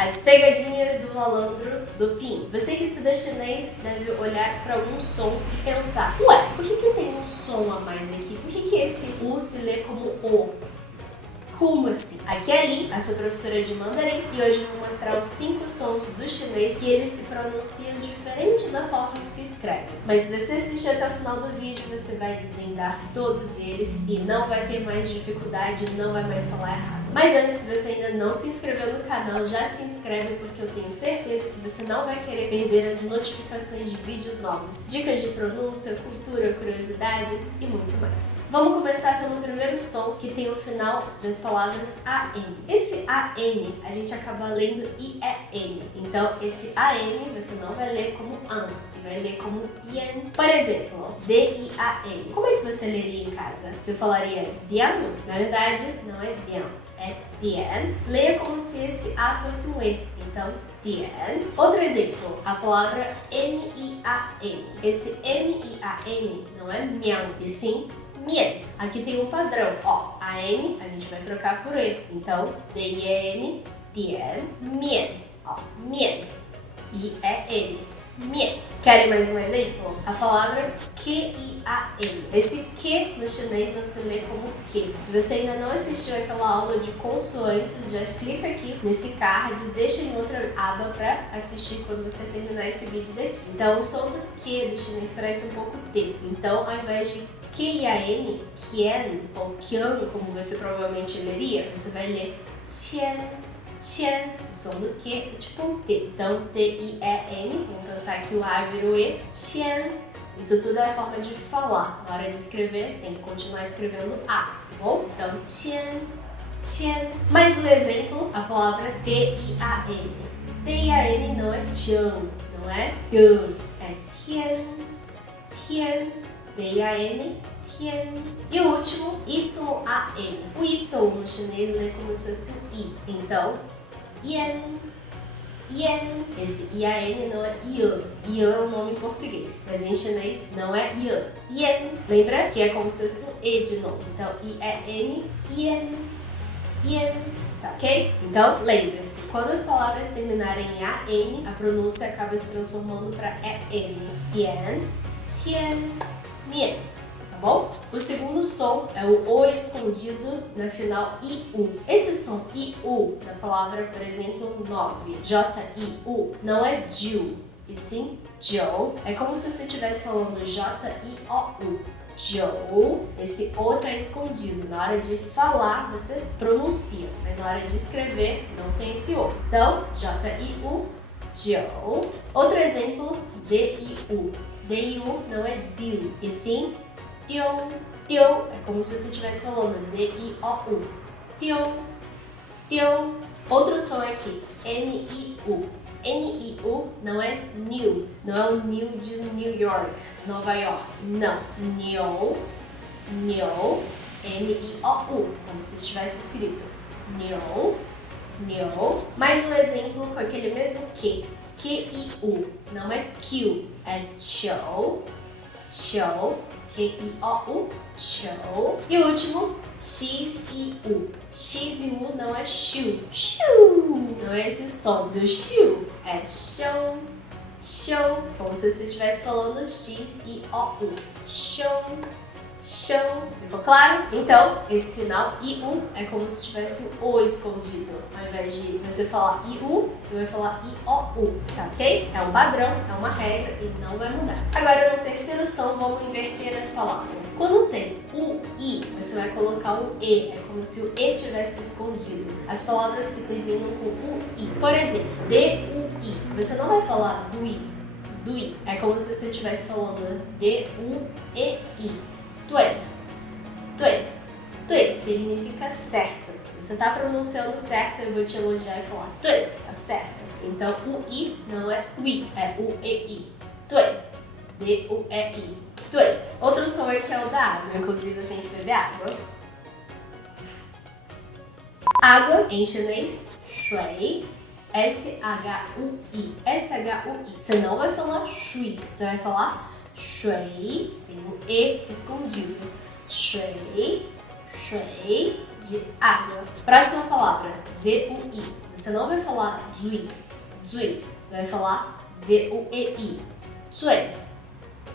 As pegadinhas do malandro do Pin. Você que estuda chinês deve olhar para alguns sons e pensar: ué, por que tem um som a mais aqui? Por que esse U se lê como O? Como assim? Aqui é a Lin, a sua professora de mandarim, e hoje eu vou mostrar os 5 sons do chinês que eles se pronunciam diferente da forma que se escreve. Mas se você assistir até o final do vídeo, você vai desvendar todos eles e não vai ter mais dificuldade, não vai mais falar errado. Mas antes, se você ainda não se inscreveu no canal, já se inscreve porque eu tenho certeza que você não vai querer perder as notificações de vídeos novos, dicas de pronúncia, cultura, curiosidades e muito mais. Vamos começar pelo primeiro som, que tem o final das palavras AN. Esse AN a gente acaba lendo IEN. Então esse AN você não vai ler como AN, e vai ler como IEN. Por exemplo, D-I-A-N. Como é que você leria em casa? Você falaria Dian? Na verdade, não é Dian, é Dian. Leia como se esse A fosse um E. Então, Dian. Outro exemplo, a palavra M-I-A-N. Esse M-I-A-N não é Mian, e sim Mien. Aqui tem um padrão, ó, a N a gente vai trocar por E. Então, D-I-N, Dian, Mien. Ó, Mien. I-E-N. Mien. Querem mais um exemplo? A palavra Q-I-A-N. Esse Q no chinês não se lê como Q. Se você ainda não assistiu aquela aula de consoantes, já clica aqui nesse card, deixa em outra aba para assistir quando você terminar esse vídeo daqui. Então, o som do Q do chinês parece um pouco T. Então, ao invés de Q-I-A-N, Qian ou Qian, como você provavelmente leria, você vai ler Qian, Qian. O som do Q é tipo um T. Então, T-I-E-N, vamos pensar que o A virou E, Qian. Isso tudo é a forma de falar. Na hora de escrever, tem que continuar escrevendo A, tá bom? Então, Qian, Qian. Mais um exemplo, a palavra T-I-A-N. T-I-A-N não é Tian, não é Dan, é Tian, Tian. T-I-A-N, Tian. E o último, Y-A-N. O Y no chinês lê como se fosse o I. Então, Yan, Yan. Esse I-A-N não é Yan. Yan é um nome em português, mas em chinês não é Yan. Yan. Lembra que é como se fosse um E de novo. Então, I-E-N, Yan, Yan. Tá ok? Então, lembre-se, quando as palavras terminarem em A-N, a pronúncia acaba se transformando para E-N. Tian, Tian. Mien, tá bom? O segundo som é o O escondido na final I-U. Esse som I-U da palavra, por exemplo, 9, J-I-U, não é Jiu, e sim Jiu. É como se você estivesse falando J-I-O-U. Jiu. Esse O tá escondido. Na hora de falar, você pronuncia, mas na hora de escrever, não tem esse O. Então, J-I-U, Jiu. Outro exemplo, D-I-U. D-I-U não é Diu, e sim Diu. Diu é como se você estivesse falando D-I-O-U. Diu. Diu. Outro som aqui, N-I-U. N-I-U não é New, não é o New de New York, Nova York. Não. New. New. N-I-O-U, como se estivesse escrito New. New. Mais um exemplo com aquele mesmo Q. Q-I-U, não é Q, é Qiu, Qiu, Q-I-O-U, Qiu. E o último, X-I-U. X-I-U não é Xiu, Xiu. Não é esse som do Xiu, é Xiu, Xiu. Como se você estivesse falando X-I-O-U, Xiu. Show! Ficou claro? Então, esse final I-U é como se tivesse o O escondido. Ao invés de você falar I-U, você vai falar I-O-U, tá ok? É um padrão, é uma regra e não vai mudar. Agora, no terceiro som, vamos inverter as palavras. Quando tem o I, você vai colocar um E. É como se o E tivesse escondido. As palavras que terminam com o I. Por exemplo, D-U-I. Você não vai falar do I. Do I. É como se você estivesse falando D-U-E-I. Dui. Dui. Dui significa certo. Se você está pronunciando certo, eu vou te elogiar e falar Dui, tá certo. Então, o I não é Ui, é o E-I. Dui. D-U-E-I. Dui. Outro som aqui é o da água. Inclusive, eu tenho que beber água. Água, em chinês, shui. S-H-U-I. S-H-U-I. Você não vai falar shui. Você vai falar shui. Tem um E escondido. Shui, shui. de água. Próxima palavra, Z-U-I. Você não vai falar zui, zui. Você vai falar Z-U-E-I. Zui,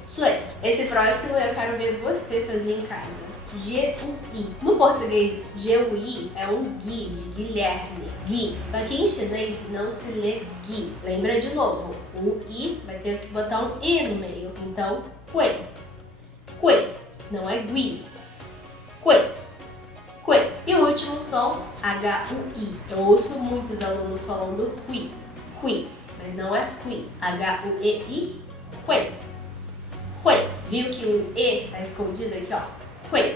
zui. Esse próximo eu quero ver você fazer em casa. G-U-I. No português, G-U-I é um Gui, de Guilherme. Gui. Só que em chinês não se lê Gui. Lembra de novo, o I vai ter que botar um E no meio. Então, Gui. Gui. Não é Gui. Gui. Gui. E o último som, H-U-I. Eu ouço muitos alunos falando Hui. Hui. Mas não é Hui. H-U-E-I. Hui. Hui. Viu que o E tá escondido aqui, ó? Hui.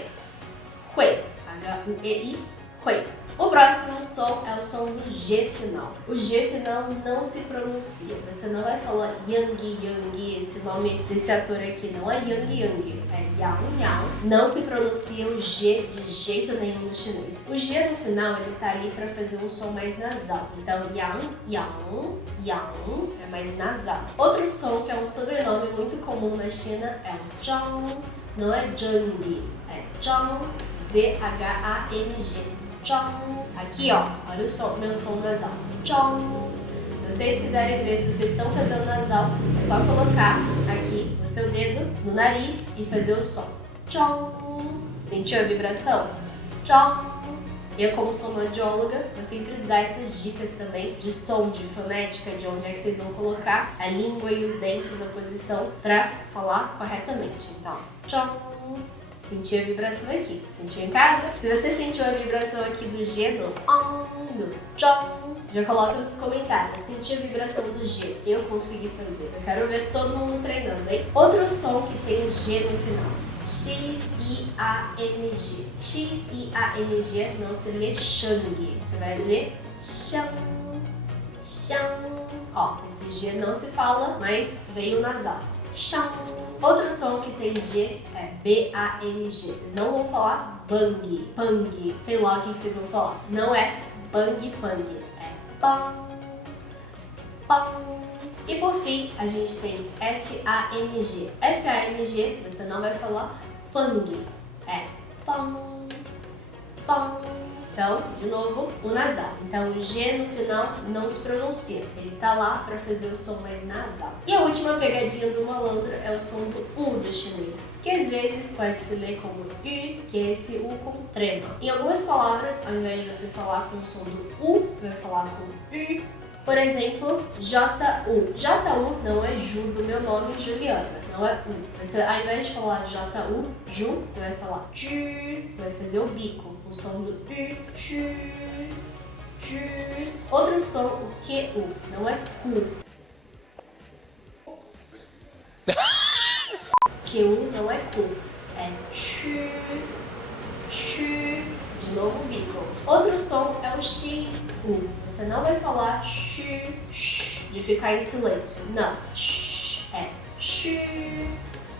Hui. H-U-E-I. Hui. O próximo som é o som do G final. O G final não se pronuncia. Você não vai falar Yang Yang, esse nome desse ator aqui não é Yang Yang, é Yang Yang. Não se pronuncia o G de jeito nenhum no chinês. O G no final, ele tá ali para fazer um som mais nasal. Então, Yang Yang, Yang é mais nasal. Outro som que é um sobrenome muito comum na China é o Zhang. Não é Zhang, é Zhang, Z-H-A-N-G. Zhang. Aqui, ó, olha o som, meu som nasal. Zhang. Se vocês quiserem ver se vocês estão fazendo nasal, é só colocar aqui o seu dedo no nariz e fazer o som. Zhang. Sentiu a vibração? Zhang. Eu, como fonoaudióloga, eu sempre dou essas dicas também de som, de fonética, de onde é que vocês vão colocar a língua e os dentes, a posição, para falar corretamente. Então, zhang. Sentiu a vibração aqui. Sentiu em casa? Se você sentiu a vibração aqui do G, do on, do zhong, já coloca nos comentários. Senti a vibração do G. Eu consegui fazer. Eu quero ver todo mundo treinando, hein? Outro som que tem G no final. X-I-A-N-G. X-I-A-N-G não se lê Shang. Você vai ler Xiang. Xiang. Ó, esse G não se fala, mas veio nasal. Xiang. Outro som que tem G é B-A-N-G. Vocês não vão falar bang, pang, sei lá o que vocês vão falar. Não é bang, pang, é bang, bang. E por fim, a gente tem F-A-N-G. F-A-N-G, você não vai falar fang, é fang, fang. Então, de novo, o nasal. Então, o G no final não se pronuncia. Ele tá lá para fazer o som mais nasal. E a última pegadinha do malandro é o som do U do chinês, que às vezes pode se ler como U, que é esse U com trema. Em algumas palavras, ao invés de você falar com o som do U, você vai falar com U. Por exemplo, J-U. J-U não é Ju do meu nome, Juliana. Não é U. Você, ao invés de falar J-U, Ju, você vai falar Ju. Você vai fazer o bico. O som do U, Ju, Ju. Outro som, o Q-U. Não é Cu. Q-U não é Cu. É Chu, Chu. De novo o bico. Outro som é o X-U. Você não vai falar Xu, X, de ficar em silêncio. Não. X, é Xu,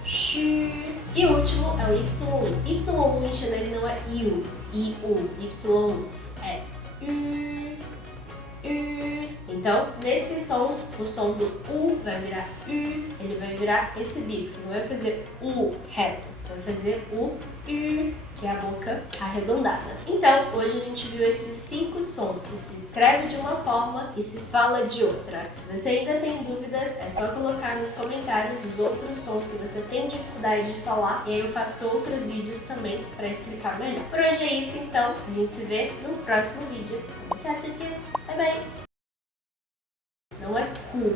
Xu. E o último é o Y-U. Y-U em chinês não é Yu, I-U. Y-U é U, U. Então, nesses sons, o som do U vai virar U, ele vai virar esse bico. Você não vai fazer U reto, você vai fazer U, U, que é a boca arredondada. Então, hoje a gente viu esses 5 sons que se escreve de uma forma e se fala de outra. Se você ainda tem dúvidas, é só colocar nos comentários os outros sons que você tem dificuldade de falar e aí eu faço outros vídeos também para explicar melhor. Por hoje é isso, então. A gente se vê no próximo vídeo. Tchau, bye bye! Não é cu.